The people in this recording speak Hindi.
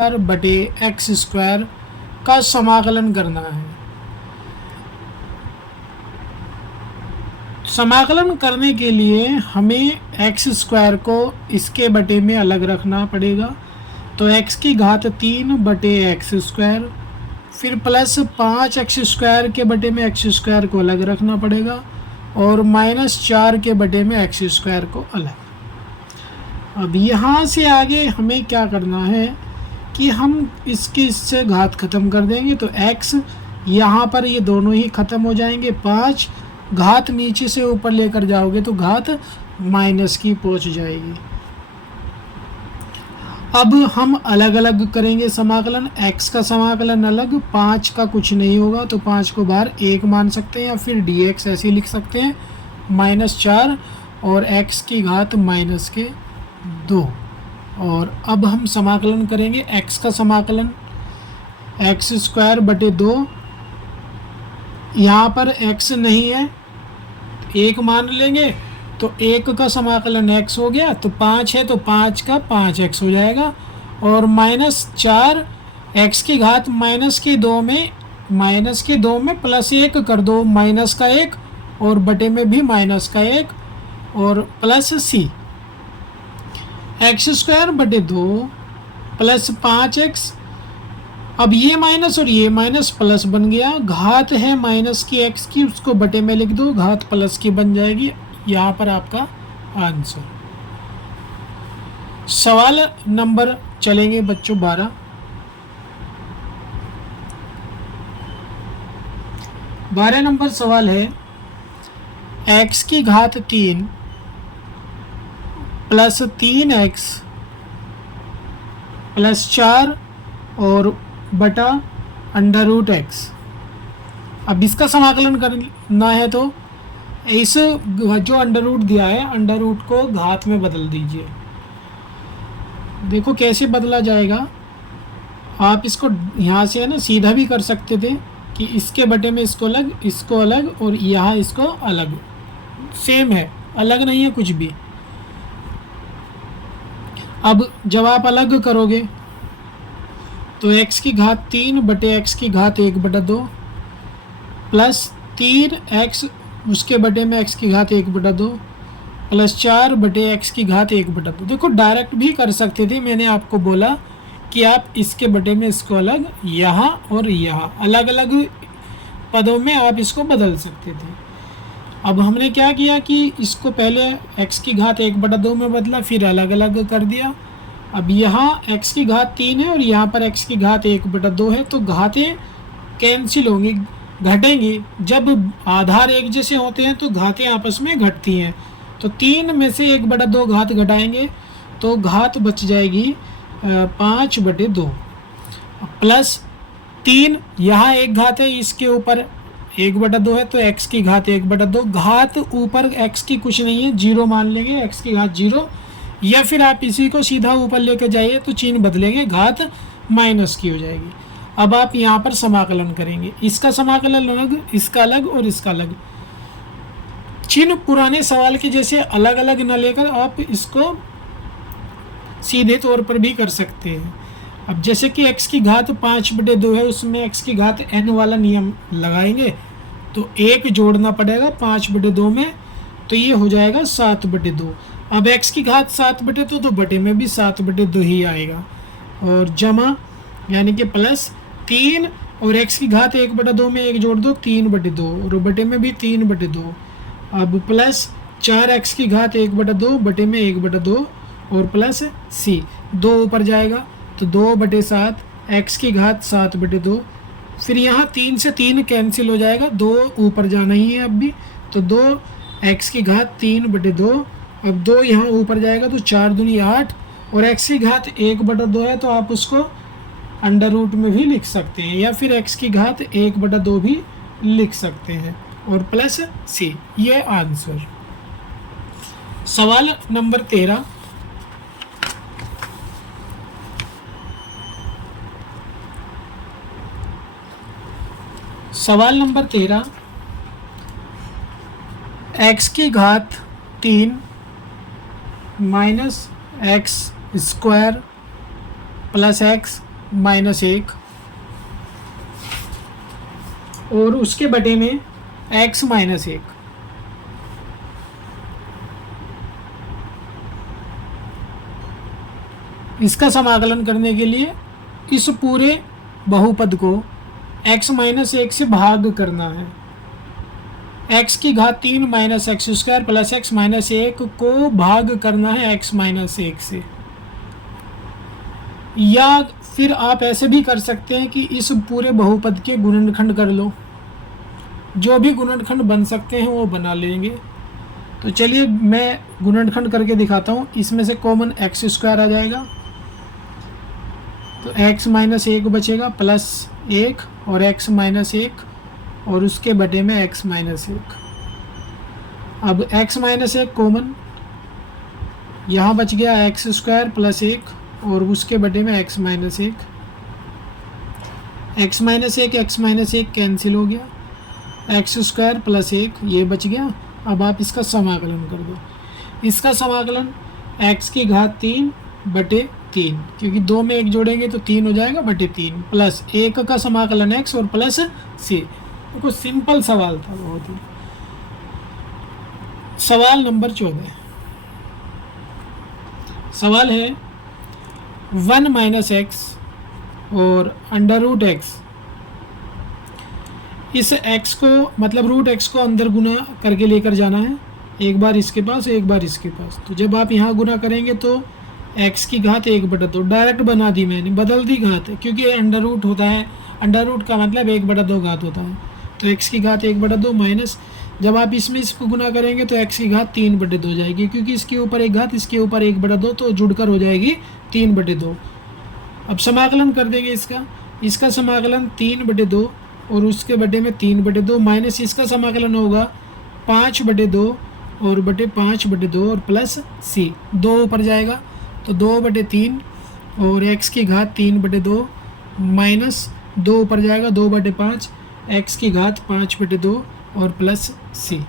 बटे एक्स स्क्वायर का समाकलन करना है। समाकलन करने के लिए हमें एक्स स्क्वायर को इसके बटे में अलग रखना पड़ेगा। तो एक्स की घात 3 बटे एक्स स्क्वायर, फिर प्लस 5 एक्स स्क्वायर के बटे में एक्स स्क्वायर को अलग रखना पड़ेगा और -4 के बटे में एक्स स्क्वायर को अलग। अब यहाँ से आगे हमें क्या करना है कि हम इससे घात ख़त्म कर देंगे। तो x यहाँ पर ये दोनों ही ख़त्म हो जाएंगे। 5 घात नीचे से ऊपर लेकर जाओगे तो घात माइनस की पहुँच जाएगी। अब हम अलग अलग करेंगे समाकलन। x का समाकलन अलग, 5 का कुछ नहीं होगा तो 5 को बाहर 1 मान सकते हैं या फिर dx ऐसे लिख सकते हैं -4 और x की घात -2। और अब हम समाकलन करेंगे x का समाकलन, एक्स स्क्वायर बटे 2। यहाँ पर x नहीं है, 1 मान लेंगे तो 1 का समाकलन x हो गया। तो 5 है तो 5 का 5x हो जाएगा और -4 x की घात -2 में +1 कर दो, -1 और बटे में भी -1 और प्लस c। एक्स स्क्वायर बटे 2 प्लस 5x। अब ये माइनस और ये माइनस प्लस बन गया। घात है माइनस की x की, उसको बटे में लिख दो, घात प्लस की बन जाएगी। यहाँ पर आपका आंसर। सवाल नंबर चलेंगे बच्चों 12 नंबर सवाल है x की घात 3 प्लस 3x प्लस 4 और बटा √x। अब इसका समाकलन करना है तो इस जो अंडर दिया है अंडर रूट को घात में बदल दीजिए। देखो कैसे बदला जाएगा। आप इसको यहाँ से है ना सीधा भी कर सकते थे कि इसके बटे में इसको अलग और यहाँ इसको अलग। सेम है, अलग नहीं है कुछ भी। अब जब आप अलग करोगे तो x की घात 3 बटे x की घात 1/2 प्लस 3x उसके बटे में x की घात 1/2 प्लस 4 बटे x की घात 1/2। देखो डायरेक्ट भी कर सकते थे, मैंने आपको बोला कि आप इसके बटे में इसको अलग, यहाँ और यहाँ अलग अलग पदों में आप इसको बदल सकते थे। अब हमने क्या किया कि इसको पहले x की घात 1/2 में बदला, फिर अलग अलग कर दिया। अब यहाँ x की घात 3 है और यहाँ पर x की घात 1/2 है तो घातें कैंसिल होंगी, घटेंगी। जब आधार एक जैसे होते हैं तो घातें आपस में घटती हैं। तो 3 में से 1/2 घात घटाएंगे तो घात बच जाएगी 5/2 प्लस 3। यहाँ एक घात है, इसके ऊपर 1/2 है तो x की घात 1/2। घात ऊपर x की कुछ नहीं है, 0 मान लेंगे, x की घात 0। या फिर आप इसी को सीधा ऊपर लेके जाइए तो चिन्ह बदलेंगे, घात माइनस की हो जाएगी। अब आप यहाँ पर समाकलन करेंगे, इसका समाकलन अलग, इसका अलग और इसका अलग। चिन्ह पुराने सवाल के जैसे अलग अलग न लेकर आप इसको सीधे तौर पर भी कर सकते हैं। अब जैसे कि x की घात 5/2 है, उसमें x की घात n वाला नियम लगाएंगे तो 1 जोड़ना पड़ेगा 5/2 में, तो ये हो जाएगा 7/2। अब x की घात 7/2 तो बटे में भी 7/2 ही आएगा और जमा यानी कि प्लस 3 और x की घात 1/2 में 1 जोड़ दो 3/2 और बटे में भी 3/2। अब प्लस 4x की घात 1/2 बटे में 1/2 और प्लस c, 2 ऊपर जाएगा तो 2/7 x की घात 7/2। फिर यहाँ 3 से 3 कैंसिल हो जाएगा, 2 ऊपर जाना ही है अब भी, तो 2 x की घात 3/2। अब 2 यहाँ ऊपर जाएगा तो 4 दूनी 8 और x की घात 1/2 है तो आप उसको अंडर रूट में भी लिख सकते हैं या फिर x की घात 1/2 भी लिख सकते हैं और प्लस c। ये आंसर। सवाल नंबर 13 सवाल नंबर 13 x की घात 3 minus x square plus x minus 1 और उसके बटे में x माइनस 1। इसका समाकलन करने के लिए इस पूरे बहुपद को x माइनस 1 से भाग करना है। x की घात 3 minus x square plus x minus 1 को भाग करना है x माइनस 1 से। या फिर आप ऐसे भी कर सकते हैं कि इस पूरे बहुपद के गुणनखंड कर लो। जो भी गुणनखंड बन सकते हैं वो बना लेंगे। तो चलिए मैं गुणनखंड करके दिखाता हूँ। इसमें से कॉमन एक्स स्क्वायर आ जाएगा, तो x माइनस 1 बचेगा प्लस 1 और x माइनस 1 और उसके बटे में x माइनस 1। अब x माइनस 1 कॉमन, यहाँ बच गया एक्स स्क्वायर प्लस 1 और उसके बटे में x minus 1। x minus 1 x minus 1 cancel हो गया, एक्स स्क्वायर प्लस 1 ये बच गया। अब आप इसका समाकलन कर दो। इसका समाकलन x की घात 3 बटे 3, क्योंकि 2 में 1 जोड़ेंगे तो 3 हो जाएगा बटे 3 प्लस 1 का समाकलन x और प्लस c। देखो सिंपल सवाल था बहुत ही। सवाल नंबर 14। सवाल है 1 माइनस एक्स और अंडर रूट एक्स। इस x को मतलब रूट x को अंदर गुना करके लेकर जाना है, एक बार इसके पास एक बार इसके पास। तो जब आप यहाँ गुना करेंगे तो x की घात 1/2 डायरेक्ट बना दी मैंने, बदल दी घात, क्योंकि अंडर रूट होता है, अंडर रूट का मतलब 1/2 घात होता है। तो x की घात 1/2 माइनस, जब आप इसमें इसको गुना करेंगे तो x की घात 3/2 हो जाएगी, क्योंकि इसके ऊपर एक घात इसके ऊपर 1/2 तो जुड़कर हो जाएगी 3/2। अब समाकलन कर देंगे इसका समाकलन 3/2 और उसके बटे में 3/2 माइनस इसका समाकलन होगा 5/2 और बटे 5/2 और प्लस c, 2 ऊपर जाएगा तो 2/3 और x की घात 3/2 माइनस 2 ऊपर जाएगा 2/5 x की घात 5/2 और प्लस c।